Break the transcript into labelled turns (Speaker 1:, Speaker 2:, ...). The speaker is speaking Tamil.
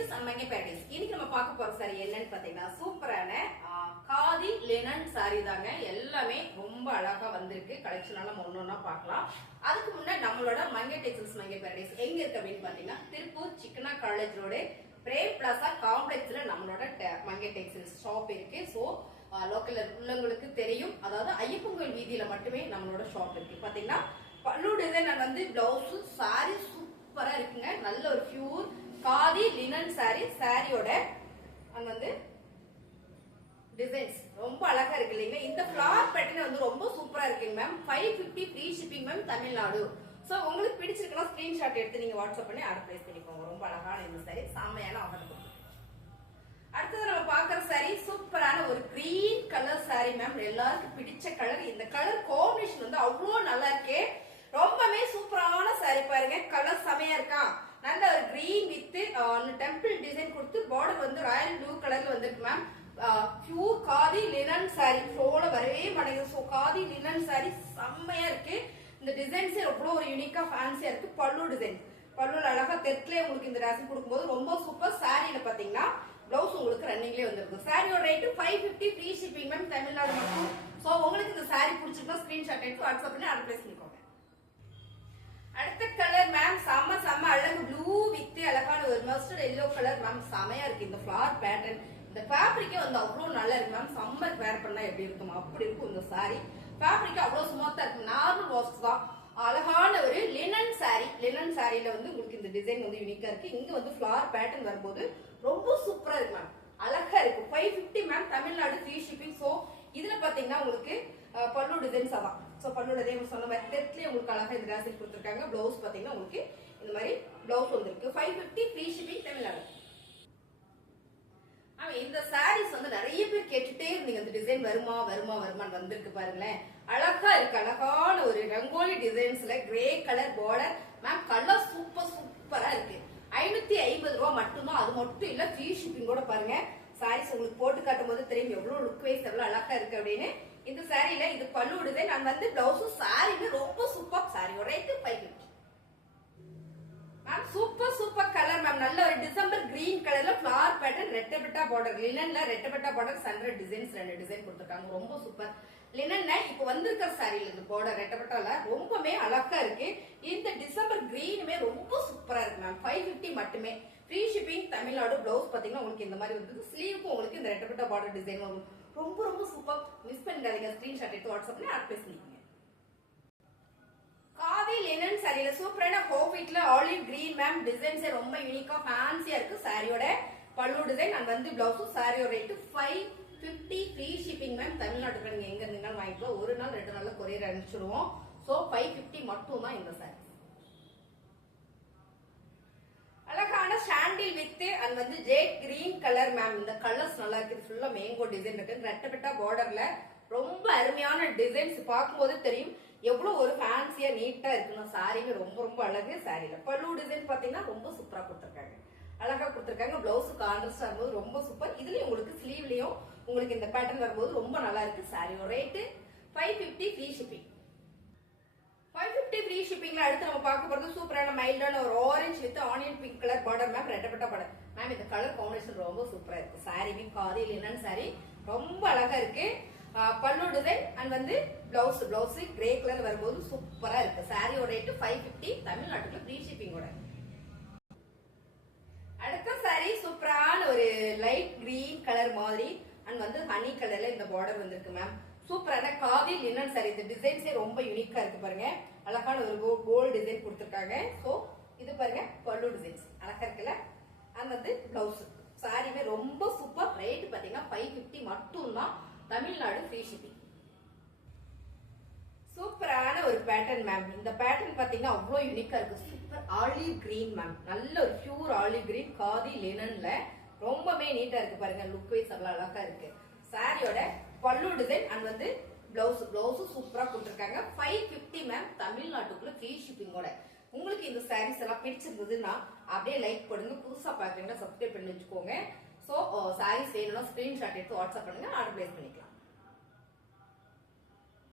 Speaker 1: டெக்ஸஸ் அம்மங்க பேரடைஸ் இன்னைக்கு நம்ம பார்க்க போற சாரி என்னன்னு பாத்தீங்கன்னா சூப்பரான காதி லெனன் சாரி தாங்க. எல்லாமே ரொம்ப அழகா வந்திருக்கு. கலெக்ஷனால எல்லாம் ஒன்னொன்னா பார்க்கலாம். அதுக்கு முன்னே நம்மளோட மங்க டெக்ஸஸ் மங்கே பேரடைஸ் எங்க இருக்கு அப்படின்னு பாத்தீங்கன்னா திருப்பூர் சிக்கனா காலேஜ் ரோடு பிரேம் பிளாசா காம்ப்ளெக்ஸ்ல நம்மளோட டெ- மங்கை டெக்ஸ்டைல்ஸ் ஷாப் இருக்கு. ஸோ லோக்கல்ல உள்ளவங்களுக்கு தெரியும். அதாவது ஐயப்பன் வீதியில மட்டுமே நம்மளோட ஷாப் இருக்கு. பாத்தீங்கன்னா பல்லு டிசைன் வந்து பிளவுஸ் சாரி சூப்பரா இருக்குங்க. நல்ல ஒரு பியூர் காதி லினன் சாரி சாரியோட அங்க வந்து டிசைன்ஸ் ரொம்ப அழகா இருக்கு இல்லைங்க இந்த ஃபிளார் பேட்டர்ன் வந்து ரொம்ப சூப்பரா இருக்குங்க ma'am five fifty free shipping ma'am Tamil Nadu. So உங்களுக்கு பிடிச்சிருக்கலாம் ஸ்கிரீன்ஷாட் எடுத்து நீங்க வாட்ஸ்அப் பண்ணி ஆர்டர் பிளேஸ் பண்ணிக்கோங்க. ரொம்ப அழகான இந்த சாரி செம்மையான ஆஃபர் கொடுக்கும் அடுத்தது நம்ம பாக்குற சாரி சூப்பரான ஒரு கிரீன் கலர் சாரி மேம் எல்லாருக்கும் பிடிச்ச கலர் இந்த கலர் காம்பினேஷன் வந்து அவ்வளோ நல்லா இருக்கே. ரொம்பவே சூப்பரான சாரி பாருங்க. கலர் செமையா இருக்கா? ரீம் வித் டெம்பிள் டிசைன் கொடுத்து பார்டர் வந்து ராயல் ப்ளூ கலர்ல வந்திருக்கு ma'am pure khadi linen sari ஃப்ளோல வரவே மாட்டேங்குது. ஸோ காதி லினன் சாரி செம்மையா இருக்கு. இந்த டிசைன்ஸே எவ்வளோ ஒரு யூனிக்கா ஃபேன்சியா இருக்கு. பல்லு டிசைன் பல்லுல அழகா தெற்குலயே உங்களுக்கு இந்த ராசி கொடுக்கும்போது ரொம்ப சூப்பர் சாரியில பாத்தீங்கன்னா பிளவுஸ் உங்களுக்கு ரன்னிங்லேயே வந்திருக்கும். சாரியோட rate five fifty free shipping ma'am Tamil Nadu மட்டும். ஸோ உங்களுக்கு இந்த சாரி பிடிச்சிருக்கா ஸ்கிரீன்ஷாட் எடுத்து வாட்ஸ்அப் பண்ணி அட்ரஸ் பண்ணிக்கோங்க அடுத்த கலர் மேம் செம்ம செம்ம அழகு. ப்ளூ வித் அழகான ஒரு மஸ்டர்ட் எல்லோ கலர் மேம் செமையா இருக்கு. இந்த ஃபிளார் பேட்டர்ன் இந்த ஃபேப்ரிக்கே வந்து அவ்வளோ நல்லா இருக்கு மேம் சம்மர் வேர் பண்ணா எப்படி இருக்கும்? அப்படி இருக்கும் இந்த சாரி ஃபேப்ரிக்கே அவ்வளோ ஸ்மூத்தா இருக்கு. நார்மல் வாஷ் தான் அழகான ஒரு லினன் சாரி லினன் சாரியில வந்து உங்களுக்கு இந்த டிசைன் வந்து யூனிக்கா இருக்கு. இங்க வந்து ஃபிளார் பேட்டர்ன் வரும்போது ரொம்ப சூப்பரா இருக்கு மேம் அழகா இருக்கு. Five fifty ma'am Tamil Nadu free shipping so இதுல பாத்தீங்கன்னா உங்களுக்கு பல்லு டிசைன்ஸ் அதான். ஸோ பல்லு டிசைன் சொன்ன மாதிரி தெற்குலயே உங்களுக்கு அழகாக இந்த ராசி கொடுத்துருக்காங்க. ப்ளவுஸ் பார்த்தீங்கன்னா உங்களுக்கு இந்த மாதிரி ப்ளவுஸ் வந்துருக்கு. Five fifty free shipping Tamil Nadu. ஆமா இந்த சாரீஸ் வந்து நிறைய பேர் கேட்டுட்டே இருந்தீங்க. அந்த டிசைன் வருமா வருமா வருமான்னு வந்திருக்கு பாருங்களேன். அழகா இருக்கு. அழகான ஒரு rangoli டிசைன்ஸ்ல grey colour border ma'am colour super சூப்பரா இருக்கு. ஐநூத்தி ஐம்பது ரூபா மட்டும்தான். அது மட்டும் இல்ல ஃப்ரீ ஷிப்பிங் கூட பாருங்க. சாரீஸ் உங்களுக்கு போட்டு காட்டும் போது தெரியும் எவ்வளவு லுக் வைஸ் எவ்வளவு அழகா இருக்கு அப்படின்னு. இந்த சாரியில இது பல்லு நான் வந்து பிளவுஸும் சாரியுமே ரொம்ப சூப்பர் சாரியோட rate five fifty ma'am super super colour ma'am நல்ல ஒரு டிசம்பர் கிரீன் கலர்ல ஃபிளவர் பேட்டர்ன் ரெட்டபெட்டா பார்டர் லினன்ல ரெட்டபெட்டா பார்டர் சண்டர் டிசைன்ஸ் ரெண்டு டிசைன் கொடுத்துருக்காங்க. ரொம்ப சூப்பர் லினன்ல இப்போ வந்திருக்கிற சாரியில இந்த பார்டர் ரெட்டபெட்டால ரொம்பவே அழகா இருக்கு. இந்த டிசம்பர் கிரீனுமே ரொம்ப சூப்பரா இருக்கு மேம் ஃபைவ் ஃபிஃப்டி மட்டுமே. ஃப்ரீ ஷிப்பிங் தமிழ்நாடு பிளவுஸ் பாத்தீங்கன்னா உங்களுக்கு இந்த மாதிரி வந்து ஸ்லீவுக்கும் உங்களுக்கு இந்த ரெட்டபெட்டா பார்டர் டிசைன் வரும். ரொம்ப ரொம்ப சூப்பர் மிஸ் பண்ணிடாதீங்க. ஸ்கிரீன்ஷாட் எடுத்து வாட்ஸ்அப்ல ஆட் பேசுனீங்க காவி லினன் சாரியில சூப்பரான ஹோபிட்ல ஆலிவ் கிரீன் மேம் டிசைன்ஸ் ரொம்ப யூனிக்கா ஃபேன்சியா இருக்கு. சாரியோட பல்லு டிசைன் அண்ட் வந்து பிளவுஸும் சாரியோட rate five fifty free shipping ma'am தமிழ்நாட்டுக்கு நீங்க எங்க இருந்தீங்கன்னா வாங்கிக்கலாம். ஒரு நாள் ரெண்டு நாள்ல கொரியர் அனுப்பிச்சிடுவோம். ஸோ ஃபைவ் ஃபிஃப்டி மட்டும் தான் இந்த சாரி அழகான சாண்டில் வித் அண்ட் வந்து ஜேட் கிரீன் கலர் மேம் இந்த கலர்ஸ் நல்லா இருக்குது ஃபுல்லா மேங்கோ டிசைன் இருக்கு. ரெட்டப்பட்டா பார்டர்ல ரொம்ப அருமையான டிசைன்ஸ் பார்க்கும்போது தெரியும். எவ்வளவு ஒரு ஃபேன்சியா நீட்டா இருக்கணும் சாரிங்க ரொம்ப ரொம்ப அழகு. சாரியில பல்லு டிசைன் பாத்தீங்கன்னா ரொம்ப சூப்பரா கொடுத்துருக்காங்க. அழகா கொடுத்துருக்காங்க. பிளவுஸு கான்ட்ரஸ்டா இருக்கும்போது ரொம்ப சூப்பர் இதுலயும் உங்களுக்கு ஸ்லீவ்லயும் உங்களுக்கு இந்த பேட்டர்ன் வரும்போது ரொம்ப நல்லா இருக்கு. சாரியோட rate five fifty free shipping fifty free ஷிப்பிங்ல அடுத்து நம்ம பார்க்க போறது சூப்பரான மைல்டான ஒரு orange with onion pink colour border ma'am ரெட்டப்பட்ட border ma'am இந்த கலர் காம்பினேஷன் ரொம்ப சூப்பரா இருக்கு. சாரி மீன் காதி லினன் சாரி ரொம்ப அழகா இருக்கு. ஆஹ் பல்லு டிசைன் அண்ட் வந்து பிளவுஸ் பிளவுஸ் கிரே கலர் வரும்போது சூப்பரா இருக்கு. சாரியோட ரேட்டு ஃபைவ் ஃபிஃப்டி தமிழ்நாட்டுல ஃப்ரீ ஷிப்பிங்கோட அடுத்த சாரி சூப்பரான ஒரு லைட் கிரீன் கலர் மாதிரி அண்ட் வந்து ஹனி கலர்ல இந்த பார்டர் வந்திருக்கு மேம் சூப்பரான காதி லினன் சாரி இந்த டிசைன்ஸே ரொம்ப யூனிக்கா இருக்கு பாருங்க. அழகான ஒரு கோல்டு டிசைன் கொடுத்துருக்காங்க. ஸோ இது பாருங்க பல்லு டிசைன்ஸ் அழகா இருக்குல்ல? அண்ட் வந்து பிளவுஸ் சாரியுமே ரொம்ப சூப்பர் ரேட் பாத்தீங்கன்னா ஃபைவ் ஃபிஃப்டி மட்டும்தான் தமிழ்நாடு ஃப்ரீ ஷிப்பிங் சூப்பரான ஒரு பேட்டர்ன் மேம் இந்த பேட்டர்ன் பாத்தீங்கன்னா அவ்வளோ யூனிக்கா இருக்கு. சூப்பர் ஆலிவ் கிரீன் மேம் நல்ல ஒரு பியூர் ஆலிவ் கிரீன் காதி லினன்ல ரொம்பவே நீட்டா இருக்கு பாருங்க. லுக் வைஸ் அவ்வளோ அழகா இருக்கு. சாரியோட பல்லு டிசைன் அண்ட் வந்து பிளவுஸ் பிளவுஸும் சூப்பரா கொடுத்துருக்காங்க. ஃபைவ் ஃபிஃப்டி மேம் தமிழ்நாட்டுக்குள்ள ஃப்ரீ ஷிப்பிங்கோட உங்களுக்கு இந்த சாரீஸ் எல்லாம் பிடிச்சிருந்ததுன்னா அப்படியே லைக் பண்ணுங்க. புதுசா பாக்குறீங்கன்னா சப்ஸ்கிரைப் பண்ணி வச்சுக்கோங்க. ஸோ சாரீஸ் uh, வேணும்னா ஸ்கிரீன்ஷாட் எடுத்து வாட்ஸ்அப் பண்ணுங்க. ஆர்டர் பிளேஸ் பண்ணிக்கலாம்.